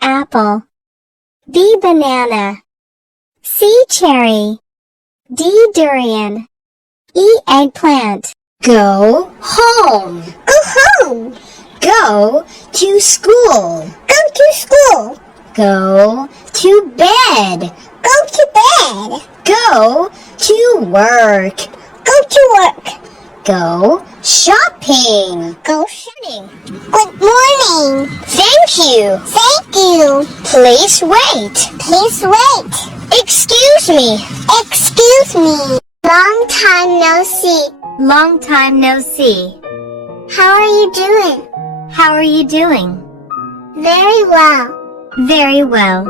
apple. B banana. C cherry. D durian. E eggplant. Go home. Go home. Go to school. Go to school. Go to bed. Go to bed. Go to work. Go to work. Go shopping. Go shopping. Good morning. Thank you. Thank you. Please wait. Please wait. Excuse me. Excuse me. Long time no see. Long time no see. How are you doing? How are you doing? Very well. Very well.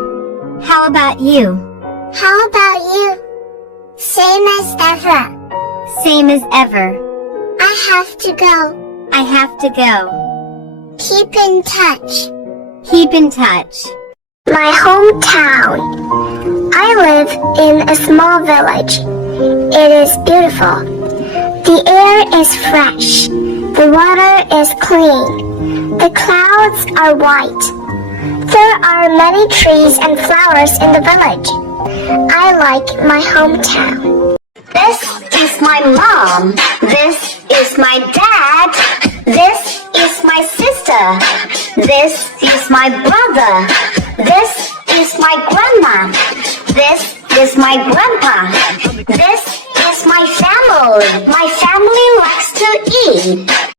How about you? How about you? Same as ever. Same as ever. I have to go. I have to go. Keep in touch. Keep in touch. My hometown. I live in a small village. It is beautiful. The air is fresh. The water is clean. The clouds are white. There are many trees and flowers in the village. I like my hometown. This is my mom. This is my dad. This is my sister. This is my brother. This is my grandma. This is my grandpa. This is my family. My family likes to eat.